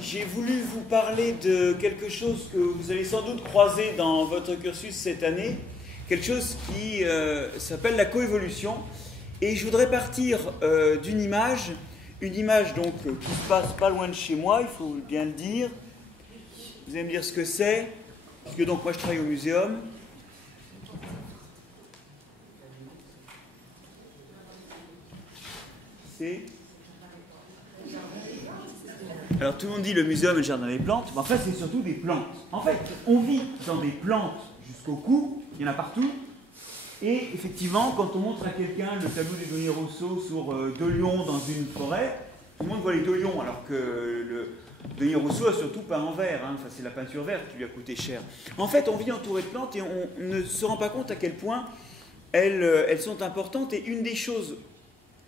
J'ai voulu vous parler de quelque chose que vous allez sans doute croiser dans votre cursus cette année, quelque chose qui s'appelle la coévolution. Et je voudrais partir d'une image, donc qui se passe pas loin de chez moi, il faut bien le dire. Vous allez me dire ce que c'est, parce que donc moi je travaille au muséum. Alors tout le monde dit le muséum et le jardin des plantes, mais en fait c'est surtout des plantes. En fait, on vit dans des plantes jusqu'au cou, il y en a partout. Et effectivement, quand on montre à quelqu'un le tableau des Denis Rousseau sur deux lions dans une forêt, tout le monde voit les deux lions, alors que le Denis Rousseau a surtout peint en vert. Enfin, c'est la peinture verte qui lui a coûté cher. En fait, on vit entouré de plantes et on ne se rend pas compte à quel point elles sont importantes. Et une des choses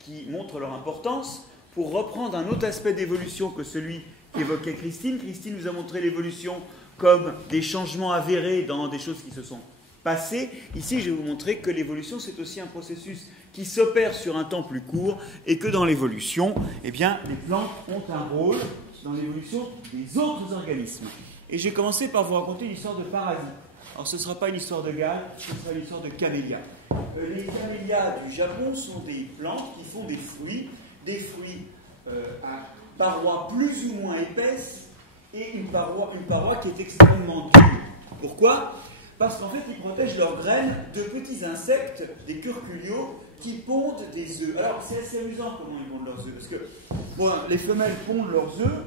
qui montre leur importance, pour reprendre un autre aspect d'évolution que celui qu'évoquait Christine. Christine nous a montré l'évolution comme des changements avérés dans des choses qui se sont passées. Ici, je vais vous montrer que l'évolution, c'est aussi un processus qui s'opère sur un temps plus court et que dans l'évolution, eh bien, les plantes ont un rôle dans l'évolution des autres organismes. Et j'ai commencé par vous raconter l'histoire de parasites. Alors, ce ne sera pas une histoire de Galles, ce sera une histoire de camélias. Les camélias du Japon sont des plantes qui font des fruits à parois plus ou moins épaisses et une paroi qui est extrêmement dure. Pourquoi ? Parce qu'en fait, ils protègent leurs graines de petits insectes, des curculios, qui pondent des œufs. Alors, c'est assez amusant comment ils pondent leurs œufs, parce que bon, les femelles pondent leurs œufs,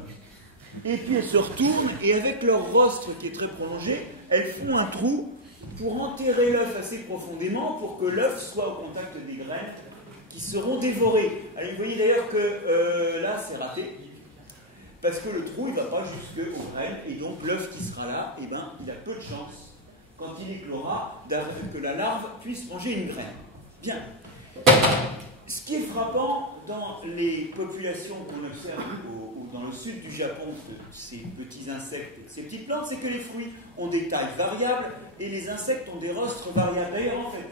et puis elles se retournent, et avec leur rostre qui est très prolongé, elles font un trou pour enterrer l'œuf assez profondément, pour que l'œuf soit au contact des graines, qui seront dévorés. Alors, vous voyez d'ailleurs que là, c'est raté, parce que le trou, il ne va pas jusqu'aux graines, et donc l'œuf qui sera là, eh ben, il a peu de chance, quand il éclora, que la larve puisse manger une graine. Bien. Ce qui est frappant dans les populations qu'on observe dans le sud du Japon de ces petits insectes et de ces petites plantes, c'est que les fruits ont des tailles variables et les insectes ont des rostres variables. D'ailleurs, en fait,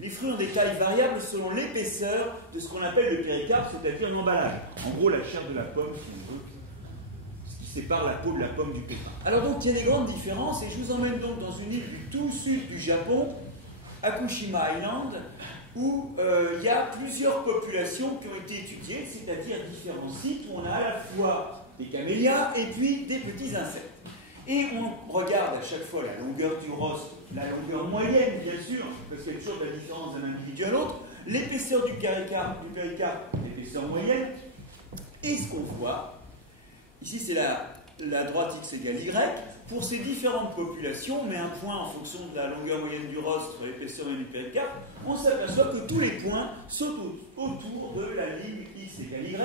les fruits ont des tailles variables selon l'épaisseur de ce qu'on appelle le péricarpe, c'est-à-dire l'emballage. En gros, la chair de la pomme, si on veut, ce qui sépare la peau de la pomme du pétrin. Alors donc, il y a des grandes différences, et je vous emmène donc dans une île du tout sud du Japon, Akushima Island, où il y a plusieurs populations qui ont été étudiées, c'est-à-dire différents sites où on a à la fois des camélias et puis des petits insectes. Et on regarde à chaque fois la longueur du rostre, la longueur moyenne, bien sûr, parce qu'il y a toujours de la différence d'un individu à l'autre, l'épaisseur du péricarpe, l'épaisseur moyenne, et ce qu'on voit, ici c'est la droite x égale y, pour ces différentes populations, on met un point en fonction de la longueur moyenne du rostre, l'épaisseur moyenne du péricarpe, on s'aperçoit que tous les points sont autour de la ligne x égale y,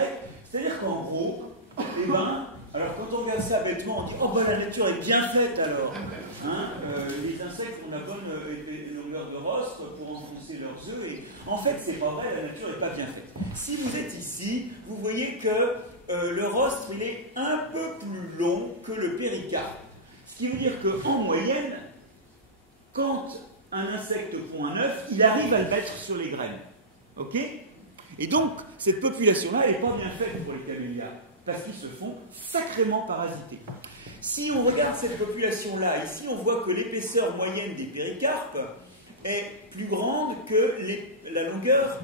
c'est-à-dire qu'en gros, eh ben, alors quand on regarde ça bêtement, on dit « Oh ben la nature est bien faite alors hein, les insectes ont la bonne longueur de rostre pour enfoncer leurs œufs. » Et en fait, c'est pas vrai, la nature n'est pas bien faite. Si vous êtes ici, vous voyez que le rostre il est un peu plus long que le péricarpe. Ce qui veut dire qu'en moyenne, quand un insecte pond un œuf, il arrive à le mettre sur les graines. Ok ? Et donc, cette population-là, elle n'est pas bien faite pour les camélias, parce qu'ils se font sacrément parasiter. Si on regarde cette population-là, ici, on voit que l'épaisseur moyenne des péricarpes est plus grande que la longueur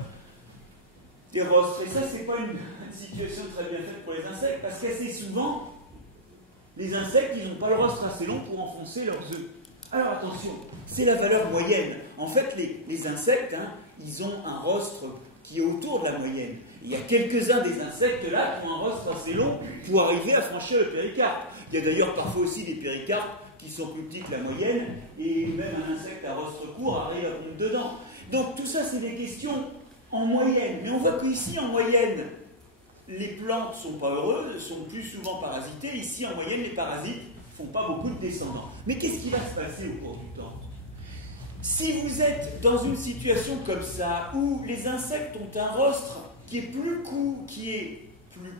des rostres. Et ça, ce n'est pas une situation très bien faite pour les insectes, parce qu'assez souvent, les insectes, ils n'ont pas le rostre assez long pour enfoncer leurs œufs. Alors attention, c'est la valeur moyenne. En fait, les insectes, hein, ils ont un rostre qui est autour de la moyenne. Il y a quelques-uns des insectes là qui ont un rostre assez long pour arriver à franchir le péricarpe. Il y a d'ailleurs parfois aussi des péricarpes qui sont plus petits que la moyenne, et même un insecte à rostre court arrive à pondre dedans. Donc tout ça, c'est des questions en moyenne. Mais on voit qu'ici, en moyenne, les plantes ne sont pas heureuses, sont plus souvent parasitées. Ici, en moyenne, les parasites ne font pas beaucoup de descendants. Mais qu'est-ce qui va se passer au cours du temps ? Si vous êtes dans une situation comme ça, où les insectes ont un rostre qui est plus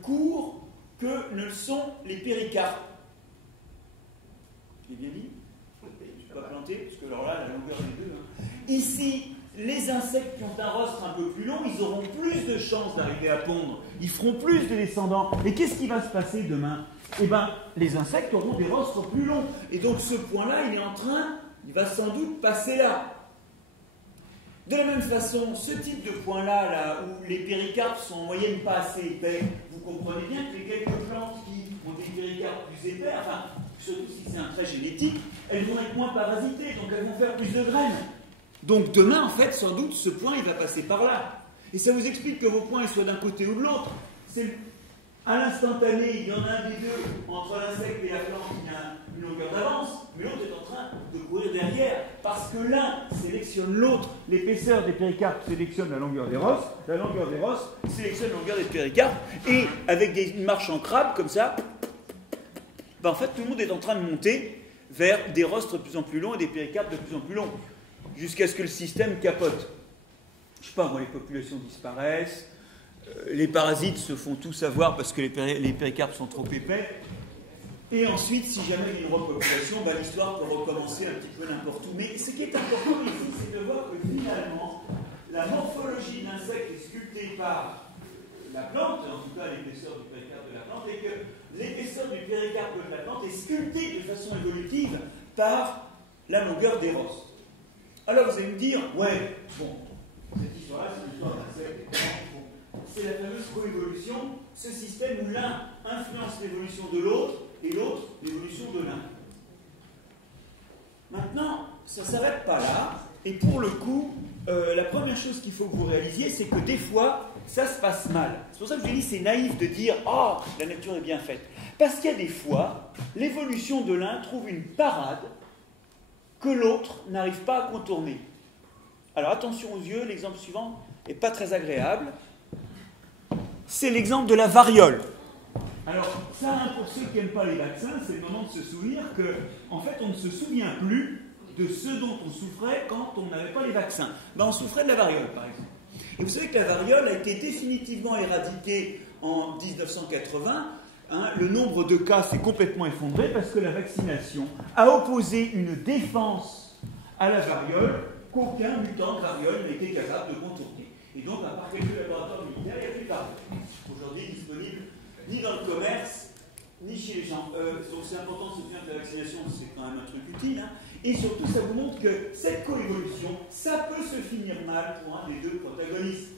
court que ne le sont les péricarpes. J'ai bien dit ? Je ne suis pas planté, parce que alors là, la longueur des deux. Hein. Ici, les insectes qui ont un rostre un peu plus long, ils auront plus de chances d'arriver à pondre ils feront plus de descendants. Et qu'est-ce qui va se passer demain? Eh bien, les insectes auront des rostres plus longs. Et donc ce point-là, il va sans doute passer là. De la même façon, ce type de point-là, là, où les péricarpes sont en moyenne pas assez épais, vous comprenez bien que les quelques plantes qui ont des péricarpes plus épais, enfin, surtout si c'est un trait génétique, elles vont être moins parasitées, donc elles vont faire plus de graines. Donc demain, en fait, sans doute, ce point, il va passer par là. Et ça vous explique que vos points soient d'un côté ou de l'autre. À l'instantané, il y en a un des deux, entre l'insecte et la plante, il y a une longueur d'avance, mais l'autre est en train de courir derrière, parce que l'un sélectionne l'autre. L'épaisseur des péricarpes sélectionne la longueur des rosses sélectionne la longueur des péricarpes, et avec une marche en crabe, comme ça, ben en fait, tout le monde est en train de monter vers des rostres de plus en plus longs et des péricarpes de plus en plus longs, jusqu'à ce que le système capote. Je ne sais pas, moi, les populations disparaissent, les parasites se font tous avoir parce que les péricarpes sont trop épais. Et ensuite, si jamais il y a une repopulation, ben, l'histoire peut recommencer un petit peu n'importe où. Mais ce qui est important ici, c'est de voir que finalement, la morphologie de l'insecte est sculptée par la plante, en tout cas l'épaisseur du péricarpe de la plante, et que l'épaisseur du péricarpe de la plante est sculptée de façon évolutive par la longueur des rosses. Alors vous allez me dire, ouais, bon, cette histoire-là, c'est l'histoire d'insectes. C'est la fameuse coévolution, ce système où l'un influence l'évolution de l'autre et l'autre l'évolution de l'un. Maintenant, ça ne s'arrête pas là, et pour le coup, la première chose qu'il faut que vous réalisiez, c'est que des fois, ça se passe mal. C'est pour ça que je vous ai dit, c'est naïf de dire « Oh, la nature est bien faite ». Parce qu'il y a des fois, l'évolution de l'un trouve une parade que l'autre n'arrive pas à contourner. Alors attention aux yeux, l'exemple suivant n'est pas très agréable. C'est l'exemple de la variole. Alors, ça, pour ceux qui n'aiment pas les vaccins, c'est le moment de se souvenir qu'en fait, on ne se souvient plus de ce dont on souffrait quand on n'avait pas les vaccins. Ben, on souffrait de la variole, par exemple. Et vous savez que la variole a été définitivement éradiquée en 1980. Le nombre de cas s'est complètement effondré parce que la vaccination a opposé une défense à la variole qu'aucun mutant de variole n'était capable de contourner. Et donc, à part quelques laboratoires militaires, il n'y a plus de variole. Aujourd'hui, disponible ni dans le commerce, ni chez les gens. Donc, c'est important de se souvenir que la vaccination, c'est quand même un truc utile. Et surtout, ça vous montre que cette coévolution, ça peut se finir mal pour un des deux protagonistes.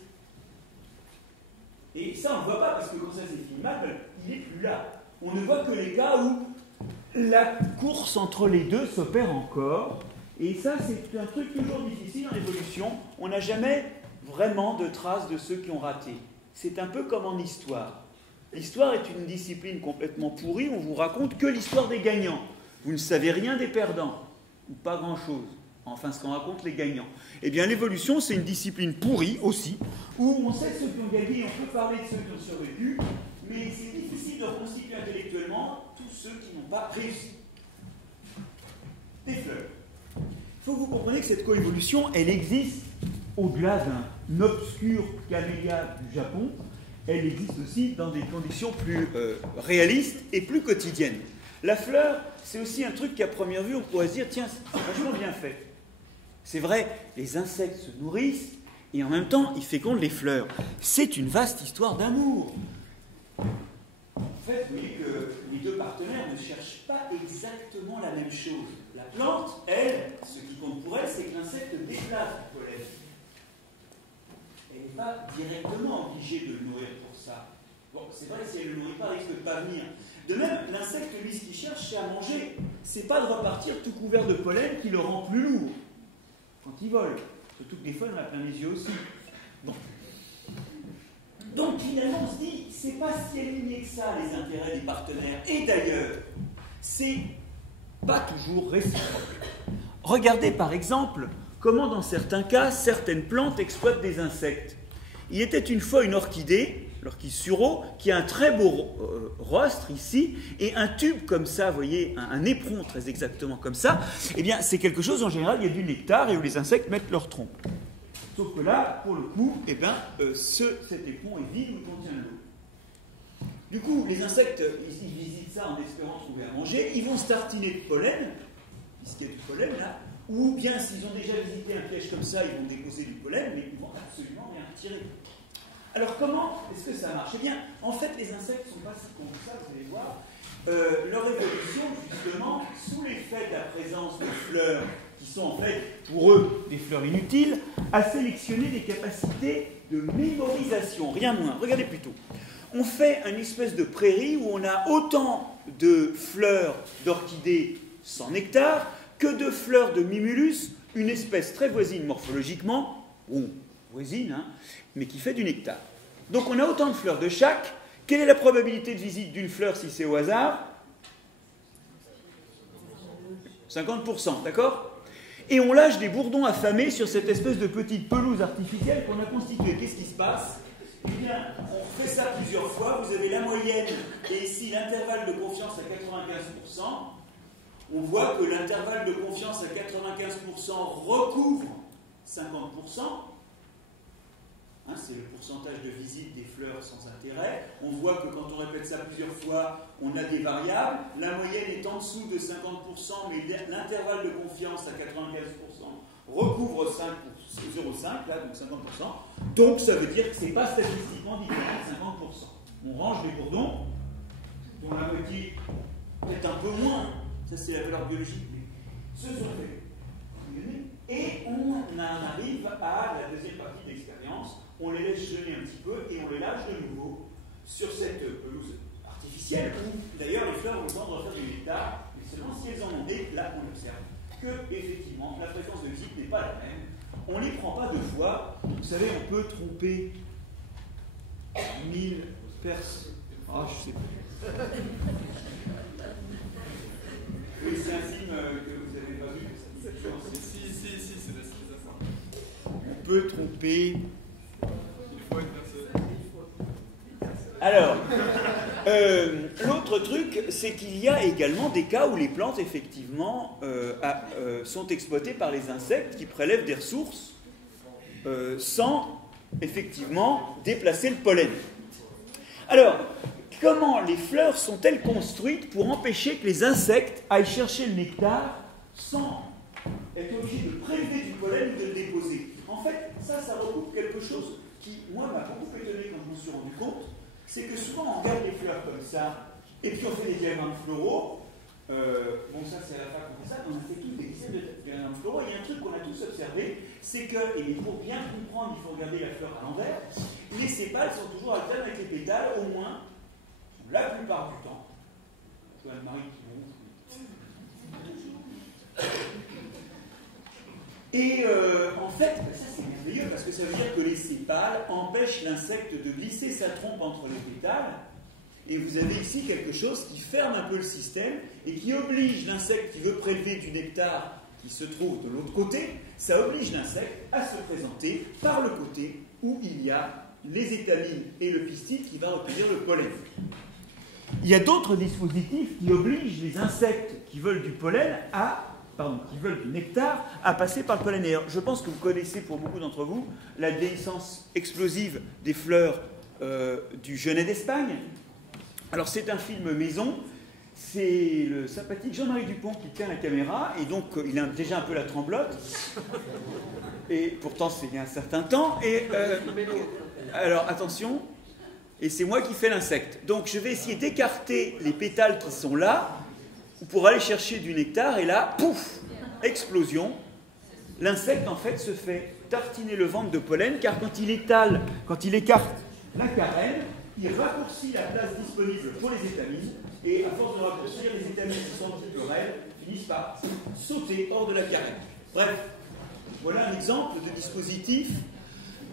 Et ça, on ne le voit pas, parce que quand ça s'est fini mal, il n'est plus là. On ne voit que les cas où la course entre les deux s'opère encore. Et ça, c'est un truc toujours difficile en évolution. On n'a jamais vraiment de traces de ceux qui ont raté. C'est un peu comme en histoire. L'histoire est une discipline complètement pourrie, on vous raconte que l'histoire des gagnants. Vous ne savez rien des perdants, ou pas grand-chose. Enfin, ce qu'en racontent les gagnants. Eh bien, l'évolution, c'est une discipline pourrie aussi, où on sait ceux qui ont gagné, on peut parler de ceux qui ont survécu, mais c'est difficile de reconstituer intellectuellement tous ceux qui n'ont pas réussi. Des fleurs. Il faut que vous compreniez que cette coévolution, elle existe au-delà d'un obscur camélia du Japon, elle existe aussi dans des conditions plus réalistes et plus quotidiennes. La fleur, c'est aussi un truc qu'à première vue, on pourrait se dire, tiens, c'est vachement bien fait. C'est vrai, les insectes se nourrissent et en même temps, ils fécondent les fleurs. C'est une vaste histoire d'amour. En fait, vous voyez que les deux partenaires ne cherchent pas exactement la même chose. La plante, elle, ce qui compte pour elle, c'est que l'insecte déplace du pollen. Elle n'est pas directement obligée de le nourrir pour ça. Bon, c'est vrai que si elle ne le nourrit pas, elle risque de ne pas venir. De même, l'insecte, lui, ce qu'il cherche, c'est à manger. C'est pas de repartir tout couvert de pollen qui le rend plus lourd quand il vole. Surtout que des fois, il en a plein les yeux aussi. Bon. Donc, finalement, on se dit, c'est pas si aligné que ça, les intérêts des partenaires. Et d'ailleurs, c'est pas toujours réciproque. Regardez, par exemple, comment, dans certains cas, certaines plantes exploitent des insectes. Il était une fois une orchidée, l'orchide sureau, qui a un très beau rostre ici, et un tube comme ça, vous voyez, un éperon très exactement comme ça, eh bien, c'est quelque chose, en général, il y a du nectar et où les insectes mettent leur tronc. Sauf que là, pour le coup, eh bien, cet éperon est vide, il contient de l'eau. Du coup, les insectes, ils visitent ça en espérant trouver à manger, ils vont se tartiner de pollen, puisqu'il y a du pollen là, ou bien s'ils ont déjà visité un piège comme ça, ils vont déposer du pollen, mais ils vont absolument rien retirer. Alors comment est-ce que ça marche? Eh bien, en fait, les insectes ne sont pas si cons que ça, vous allez voir. Leur évolution, justement, sous l'effet de la présence de fleurs, qui sont en fait, pour eux, des fleurs inutiles, a sélectionné des capacités de mémorisation, rien moins. Regardez plutôt. On fait une espèce de prairie où on a autant de fleurs d'orchidées sans nectar que de fleurs de mimulus, une espèce très voisine morphologiquement, ou voisine, hein, mais qui fait du nectar. Donc on a autant de fleurs de chaque. Quelle est la probabilité de visite d'une fleur si c'est au hasard? 50%, d'accord? Et on lâche des bourdons affamés sur cette espèce de petite pelouse artificielle qu'on a constituée. Qu'est-ce qui se passe? Eh bien, on fait ça plusieurs fois. Vous avez la moyenne et ici l'intervalle de confiance à 95%. On voit que l'intervalle de confiance à 95% recouvre 50%. Hein, c'est le pourcentage de visite des fleurs sans intérêt. On voit que quand on répète ça plusieurs fois, on a des variables. La moyenne est en dessous de 50%, mais l'intervalle de confiance à 95% recouvre 0,5, là, donc 50%. Donc ça veut dire que ce n'est pas statistiquement différent de 50%. On range les bourdons, dont la moitié, peut-être un peu moins, ça c'est la valeur biologique, mais ce sont faits. Et on arrive à la deuxième partie de l'expérience. On les laisse jeûner un petit peu et on les lâche de nouveau sur cette pelouse artificielle où d'ailleurs les fleurs ont le temps de refaire du nectar, mais seulement si elles en ont des, là on observe que effectivement la fréquence de visite n'est pas la même. On ne les prend pas deux fois. Vous savez, on peut tromper 1000 personnes. Ah, je sais pas. Oui, c'est un signe que vous n'avez pas vu. Si, c'est ça. On peut tromper. Alors, l'autre truc, c'est qu'il y a également des cas où les plantes, effectivement, sont exploitées par les insectes qui prélèvent des ressources sans, effectivement, déplacer le pollen. Alors, comment les fleurs sont-elles construites pour empêcher que les insectes aillent chercher le nectar sans être obligés de prélever du pollen ou de le déposer? En fait, ça regroupe quelque chose qui, moi, m'a beaucoup étonné quand je me suis rendu compte. C'est que souvent on regarde les fleurs comme ça, et puis on fait des diagrammes floraux. Bon, ça c'est à la fac qu'on fait ça, on a fait tous des dizaines de diagrammes floraux. Il y a un truc qu'on a tous observé, c'est que, et pour bien comprendre, il faut regarder la fleur à l'envers, les sépales sont toujours alternes avec les pétales, au moins la plupart du temps. Je vois Anne-Marie qui monte. Et en fait, ça c'est merveilleux parce que ça veut dire que les sépales empêchent l'insecte de glisser sa trompe entre les pétales. Et vous avez ici quelque chose qui ferme un peu le système et qui oblige l'insecte qui veut prélever du nectar qui se trouve de l'autre côté, ça oblige l'insecte à se présenter par le côté où il y a les étamines et le pistil qui va recueillir le pollen. Il y a d'autres dispositifs qui obligent les insectes qui veulent du pollen qui veulent du nectar, à passer par le pollen. Et je pense que vous connaissez, pour beaucoup d'entre vous, la déhiscence explosive des fleurs du Genet d'Espagne. Alors, c'est un film maison. C'est le sympathique Jean-Marie Dupont qui tient la caméra, et donc il a déjà un peu la tremblote. Et pourtant, c'est il y a un certain temps. Et alors, attention, et c'est moi qui fais l'insecte. Donc, je vais essayer d'écarter les pétales qui sont là, pour aller chercher du nectar, et là, pouf, explosion. L'insecte, en fait, se fait tartiner le ventre de pollen, car quand il écarte la carène, il raccourcit la place disponible pour les étamines, et à force de raccourcir, les étamines qui sont un petit peu raides finissent par sauter hors de la carène. Bref, voilà un exemple de dispositif.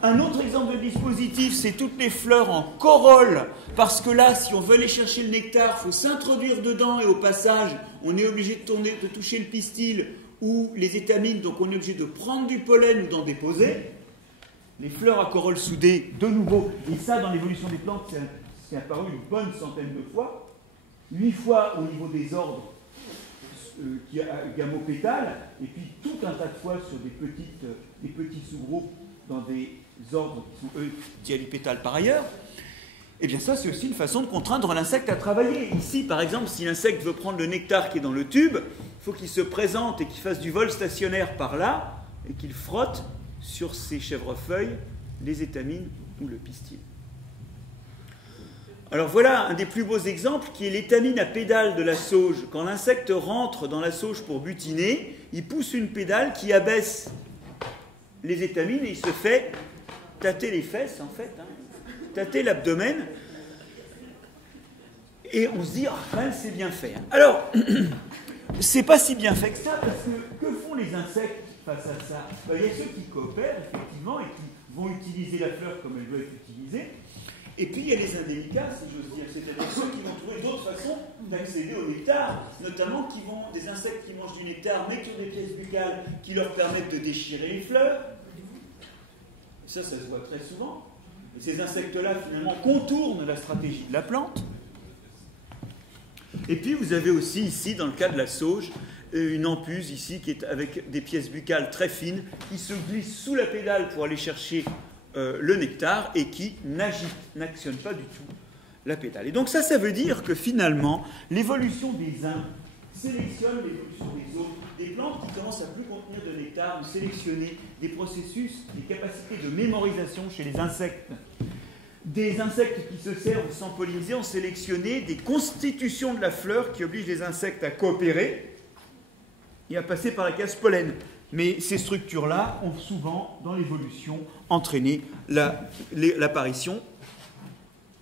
Un autre exemple de dispositif, c'est toutes les fleurs en corolle, parce que là, si on veut aller chercher le nectar, il faut s'introduire dedans, et au passage, on est obligé de toucher le pistil ou les étamines, donc on est obligé de prendre du pollen ou d'en déposer. Les fleurs à corolle soudée, de nouveau, et ça, dans l'évolution des plantes, c'est apparu une bonne centaine de fois, 8 fois au niveau des ordres gamopétales, et puis tout un tas de fois sur des petits sous-groupes dans des ordres qui sont, eux, dialipétales par ailleurs. Eh bien ça, c'est aussi une façon de contraindre l'insecte à travailler. Ici, par exemple, si l'insecte veut prendre le nectar qui est dans le tube, il faut qu'il se présente et qu'il fasse du vol stationnaire par là, et qu'il frotte sur ses chèvrefeuilles, les étamines ou le pistil. Alors voilà un des plus beaux exemples qui est l'étamine à pédale de la sauge. Quand l'insecte rentre dans la sauge pour butiner, il pousse une pédale qui abaisse les étamines et il se fait tâter les fesses en fait, tâter l'abdomen. Et on se dit, quand même c'est bien fait. Alors, c'est pas si bien fait que ça, parce que font les insectes face à ça? Il y a ceux qui coopèrent effectivement et qui vont utiliser la fleur comme elle doit être utilisée. Et puis il y a les indélicats, si j'ose dire, c'est-à-dire ceux qui vont trouver d'autres façons d'accéder au nectar, notamment des insectes qui mangent du nectar mais qui ont des pièces buccales qui leur permettent de déchirer les fleurs. Ça se voit très souvent. Et ces insectes-là, finalement, contournent la stratégie de la plante. Et puis vous avez aussi ici, dans le cas de la sauge, une ampuse ici qui est avec des pièces buccales très fines qui se glissent sous la pédale pour aller chercher le nectar et qui n'actionne pas du tout la pédale. Et donc ça veut dire que finalement, l'évolution des uns sélectionne l'évolution des autres. Des plantes qui commencent à plus contenir de nectar, de sélectionner des processus, des capacités de mémorisation chez les insectes. Des insectes qui se servent sans polliniser ont sélectionné des constitutions de la fleur qui obligent les insectes à coopérer et à passer par la case pollen. Mais ces structures-là ont souvent, dans l'évolution, entraîné l'apparition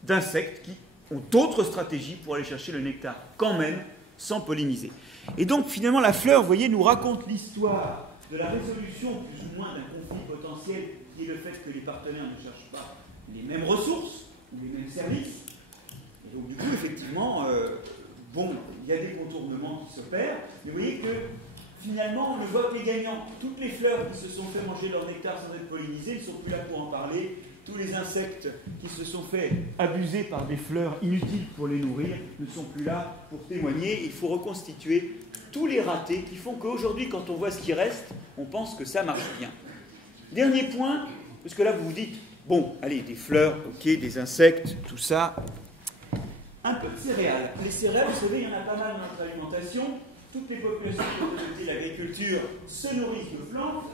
d'insectes qui ont d'autres stratégies pour aller chercher le nectar, quand même, sans polliniser. Et donc, finalement, la fleur, vous voyez, nous raconte l'histoire de la résolution, plus ou moins, d'un conflit potentiel, qui est le fait que les partenaires ne cherchent pas les mêmes ressources, ou les mêmes services. Et donc, du coup, effectivement, il y a des contournements qui s'opèrent, mais vous voyez que finalement, on ne voit que les gagnants. Toutes les fleurs qui se sont fait manger leur nectar sans être pollinisées ne sont plus là pour en parler. Tous les insectes qui se sont fait abuser par des fleurs inutiles pour les nourrir ne sont plus là pour témoigner. Il faut reconstituer tous les ratés qui font qu'aujourd'hui, quand on voit ce qui reste, on pense que ça marche bien. Dernier point, parce que là, vous vous dites, bon, allez, des fleurs, ok, des insectes, tout ça. Un peu de céréales. Les céréales, vous savez, il y en a pas mal dans notre alimentation. Toutes les populations qui ont l'agriculture se nourrissent de plantes,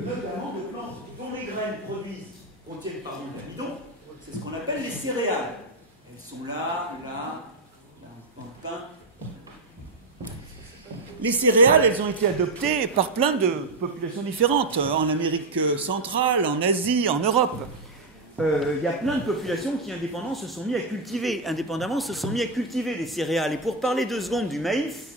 notamment de plantes dont les graines contiennent de l'amidon. C'est ce qu'on appelle les céréales. Elles sont là, dans le pain. Les céréales, elles ont été adoptées par plein de populations différentes, en Amérique centrale, en Asie, en Europe. Il y a plein de populations qui, indépendamment, se sont mis à cultiver des céréales. Et pour parler 2 secondes du maïs,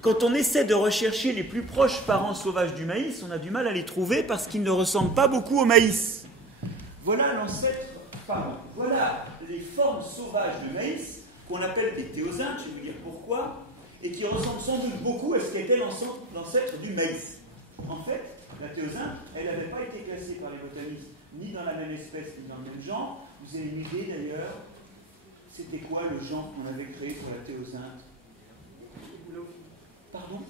quand on essaie de rechercher les plus proches parents sauvages du maïs, on a du mal à les trouver parce qu'ils ne ressemblent pas beaucoup au maïs. Voilà voilà les formes sauvages de maïs qu'on appelle des théosyntes, je vais vous dire pourquoi, et qui ressemblent sans doute beaucoup à ce qu'était l'ancêtre du maïs. En fait, la théosynte, elle n'avait pas été classée par les botanistes ni dans la même espèce ni dans le même genre. Vous avez une idée d'ailleurs, c'était quoi le genre qu'on avait créé pour la théosynte? Pardon?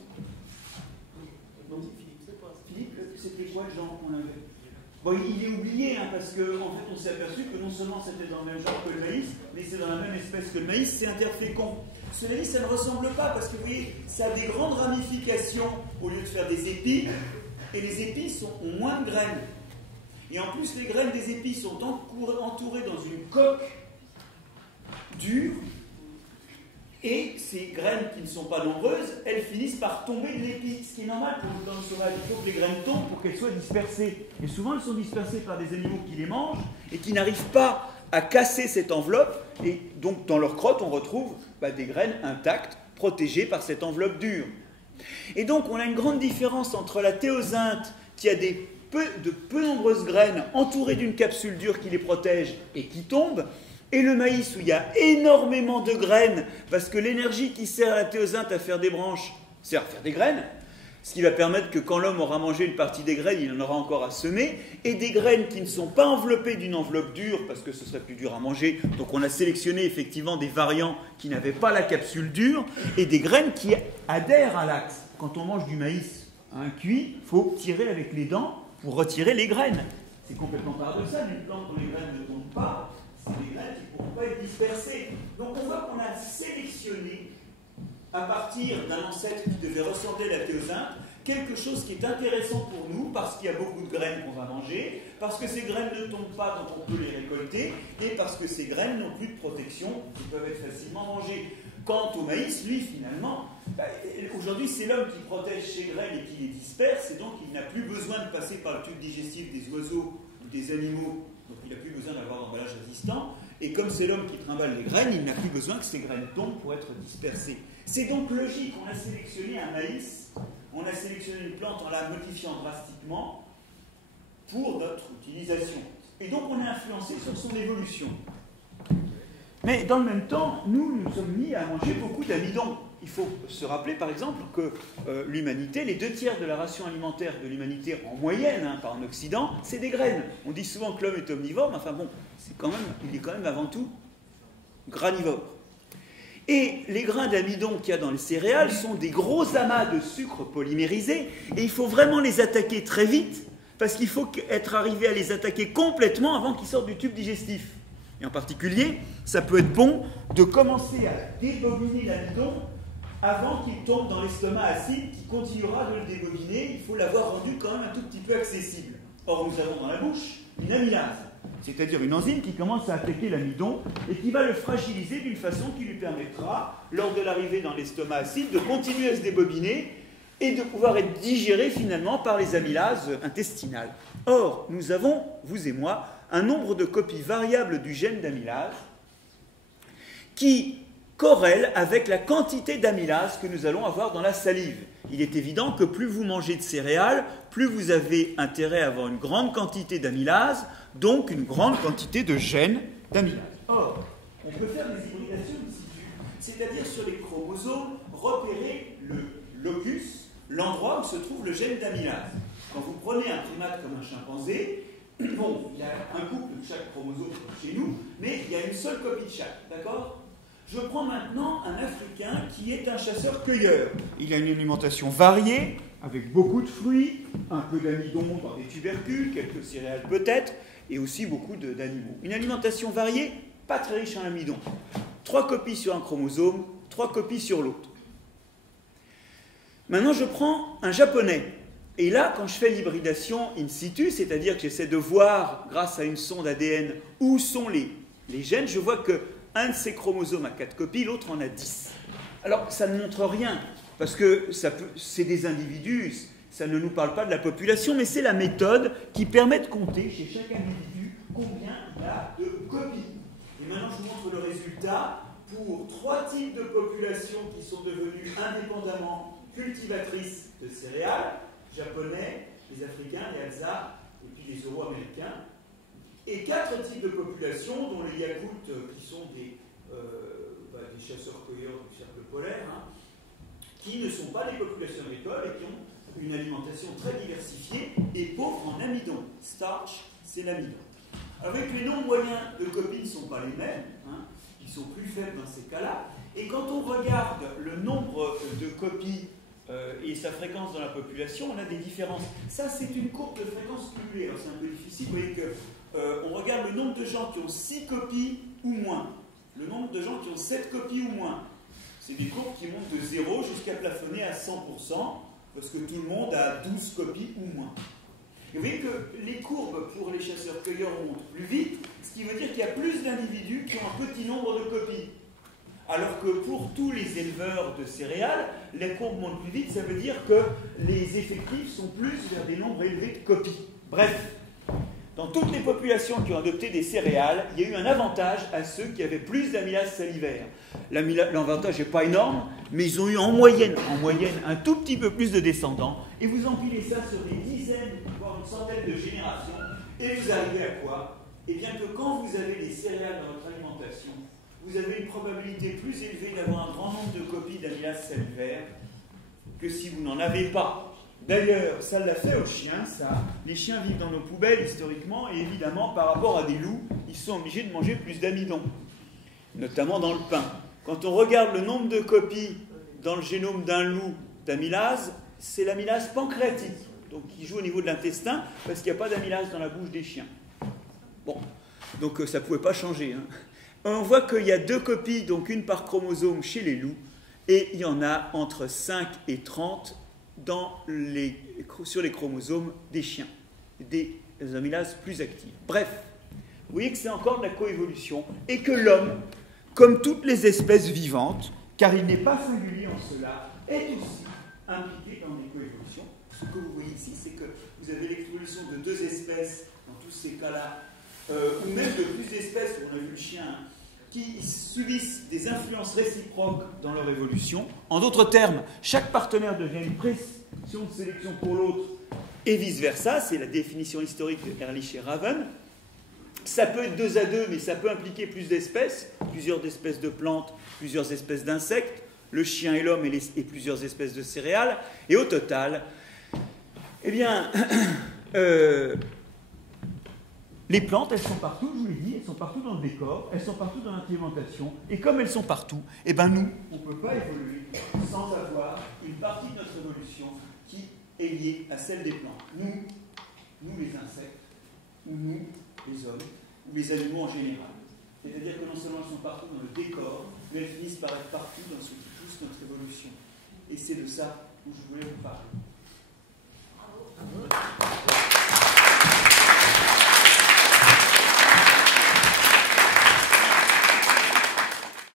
Philippe, c'était quoi le genre qu'on avait? Bon, il est oublié, parce qu'en fait, on s'est aperçu que non seulement c'était dans le même genre que le maïs, mais c'est dans la même espèce que le maïs, c'est interfécond. Cela dit, ça ne ressemble pas, parce que vous voyez, ça a des grandes ramifications au lieu de faire des épis, et les épis ont moins de graines. Et en plus, les graines des épis sont entourées dans une coque dure. Et ces graines qui ne sont pas nombreuses, elles finissent par tomber de l'épi. Ce qui est normal pour le temps sauvage. Il faut que les graines tombent pour qu'elles soient dispersées. Et souvent, elles sont dispersées par des animaux qui les mangent et qui n'arrivent pas à casser cette enveloppe. Et donc, dans leur crotte, on retrouve des graines intactes, protégées par cette enveloppe dure. Et donc, on a une grande différence entre la théosynte, qui a de peu nombreuses graines entourées d'une capsule dure qui les protège et qui tombent, et le maïs où il y a énormément de graines, parce que l'énergie qui sert à la théosynte à faire des branches sert à faire des graines, ce qui va permettre que quand l'homme aura mangé une partie des graines, il en aura encore à semer, et des graines qui ne sont pas enveloppées d'une enveloppe dure, parce que ce serait plus dur à manger, donc on a sélectionné effectivement des variants qui n'avaient pas la capsule dure, et des graines qui adhèrent à l'axe. Quand on mange du maïs cuit, il faut tirer avec les dents pour retirer les graines. C'est complètement paradoxal, une plante dont les graines ne tombent pas, c'est des graines qui ne pourront pas être dispersées. Donc on voit qu'on a sélectionné, à partir d'un ancêtre qui devait ressembler à la théosynte, quelque chose qui est intéressant pour nous, parce qu'il y a beaucoup de graines qu'on va manger, parce que ces graines ne tombent pas, donc on peut les récolter, et parce que ces graines n'ont plus de protection, qui peuvent être facilement mangées. Quant au maïs, lui, finalement, aujourd'hui, c'est l'homme qui protège ses graines et qui les disperse, et donc il n'a plus besoin de passer par le tube digestif des oiseaux ou des animaux, donc il n'a plus besoin d'avoir d'emballage résistant, et comme c'est l'homme qui trimballe les graines, il n'a plus besoin que ces graines tombent pour être dispersées. C'est donc logique, on a sélectionné un maïs, on a sélectionné une plante en la modifiant drastiquement pour notre utilisation. Et donc on est influencé sur son évolution. Mais dans le même temps, nous sommes mis à manger beaucoup d'amidon. Il faut se rappeler par exemple que l'humanité, les 2/3 de la ration alimentaire de l'humanité en moyenne, par en Occident, c'est des graines. On dit souvent que l'homme est omnivore, mais enfin bon, il est quand même avant tout granivore. Et les grains d'amidon qu'il y a dans les céréales sont des gros amas de sucre polymérisé, et il faut vraiment les attaquer très vite, parce qu'il faut être arrivé à les attaquer complètement avant qu'ils sortent du tube digestif. Et en particulier, ça peut être bon de commencer à débobiner l'amidon avant qu'il tombe dans l'estomac acide qui continuera de le débobiner. Il faut l'avoir rendu quand même un tout petit peu accessible. Or, nous avons dans la bouche une amylase, c'est-à-dire une enzyme qui commence à attaquer l'amidon et qui va le fragiliser d'une façon qui lui permettra, lors de l'arrivée dans l'estomac acide, de continuer à se débobiner et de pouvoir être digéré finalement par les amylases intestinales. Or, nous avons, vous et moi, un nombre de copies variables du gène d'amylase qui corrèle avec la quantité d'amylase que nous allons avoir dans la salive. Il est évident que plus vous mangez de céréales, plus vous avez intérêt à avoir une grande quantité d'amylase, donc une grande quantité de gène d'amylase. Or, on peut faire des hybridations in situ, c'est-à-dire sur les chromosomes, repérer le locus, l'endroit où se trouve le gène d'amylase. Quand vous prenez un primate comme un chimpanzé, bon, il y a un couple de chaque chromosome chez nous, mais il y a une seule copie de chaque, d'accord ? Je prends maintenant un Africain qui est un chasseur-cueilleur. Il a une alimentation variée, avec beaucoup de fruits, un peu d'amidon dans des tubercules, quelques céréales peut-être, et aussi beaucoup d'animaux. Une alimentation variée, pas très riche en amidon. 3 copies sur un chromosome, 3 copies sur l'autre. Maintenant, je prends un Japonais. Et là, quand je fais l'hybridation in situ, c'est-à-dire que j'essaie de voir, grâce à une sonde ADN, où sont les gènes, je vois qu'un de ces chromosomes a 4 copies, l'autre en a 10. Alors, ça ne montre rien, parce que c'est des individus, ça ne nous parle pas de la population, mais c'est la méthode qui permet de compter chez chaque individu combien il y a de copies. Et maintenant, je vous montre le résultat pour 3 types de populations qui sont devenues indépendamment cultivatrices de céréales, japonais, les Africains, les Hadza, et puis les Euro-Américains, et 4 types de populations, dont les Yakoutes, qui sont des chasseurs-cueilleurs du cercle polaire, qui ne sont pas des populations agricoles et qui ont une alimentation très diversifiée et pauvre en amidon. Starch, c'est l'amidon. Avec les nombres moyens de copies ne sont pas les mêmes, ils sont plus faibles dans ces cas-là, et quand on regarde le nombre de copies et sa fréquence dans la population, on a des différences. Ça, c'est une courbe de fréquence cumulée. Alors, c'est un peu difficile. Vous voyez qu'on regarde le nombre de gens qui ont 6 copies ou moins, le nombre de gens qui ont 7 copies ou moins. C'est des courbes qui montent de 0 jusqu'à plafonner à 100%, parce que tout le monde a 12 copies ou moins. Et vous voyez que les courbes pour les chasseurs-cueilleurs montent plus vite, ce qui veut dire qu'il y a plus d'individus qui ont un petit nombre de copies. Alors que pour tous les éleveurs de céréales, les courbes montent plus vite, ça veut dire que les effectifs sont plus vers des nombres élevés de copies. Bref, dans toutes les populations qui ont adopté des céréales, il y a eu un avantage à ceux qui avaient plus d'amylase salivaire. L'avantage n'est pas énorme, mais ils ont eu en moyenne un tout petit peu plus de descendants, et vous empilez ça sur des dizaines, voire une centaine de générations, et vous arrivez à quoi? Eh bien que quand vous avez des céréales dans votre alimentation, vous avez une probabilité plus élevée d'avoir un grand nombre de copies d'amylase salivaire que si vous n'en avez pas. D'ailleurs, ça l'a fait aux chiens, ça. Les chiens vivent dans nos poubelles historiquement, et évidemment, par rapport à des loups, ils sont obligés de manger plus d'amidon, notamment dans le pain. Quand on regarde le nombre de copies dans le génome d'un loup d'amylase, c'est l'amylase pancréatique, donc qui joue au niveau de l'intestin, parce qu'il n'y a pas d'amylase dans la bouche des chiens. Bon, donc ça ne pouvait pas changer. On voit qu'il y a 2 copies, donc une par chromosome chez les loups, et il y en a entre 5 et 30 sur les chromosomes des chiens, des amylases plus actives. Bref, vous voyez que c'est encore de la coévolution et que l'homme, comme toutes les espèces vivantes, car il n'est pas singulier en cela, est aussi impliqué dans les coévolutions. Ce que vous voyez ici, c'est que vous avez l'exposition de deux espèces, dans tous ces cas-là, ou même de plus d'espèces, on a vu le chien, qui subissent des influences réciproques dans leur évolution. En d'autres termes, chaque partenaire devient une pression de sélection pour l'autre, et vice-versa. C'est la définition historique de Ehrlich et Raven. Ça peut être 2 à 2, mais ça peut impliquer plus d'espèces, plusieurs espèces de plantes, plusieurs espèces d'insectes, le chien et l'homme et plusieurs espèces de céréales. Et au total, eh bien, les plantes, elles sont partout, je vous l'ai dit, elles sont partout dans le décor, elles sont partout dans l'implémentation. Et comme elles sont partout, eh ben nous, on ne peut pas évoluer sans avoir une partie de notre évolution qui est liée à celle des plantes. Nous les insectes, ou nous, les hommes, ou les animaux en général. C'est-à-dire que non seulement elles sont partout dans le décor, mais elles finissent par être partout dans ce qui pousse notre évolution. Et c'est de ça où je voulais vous parler. Bravo.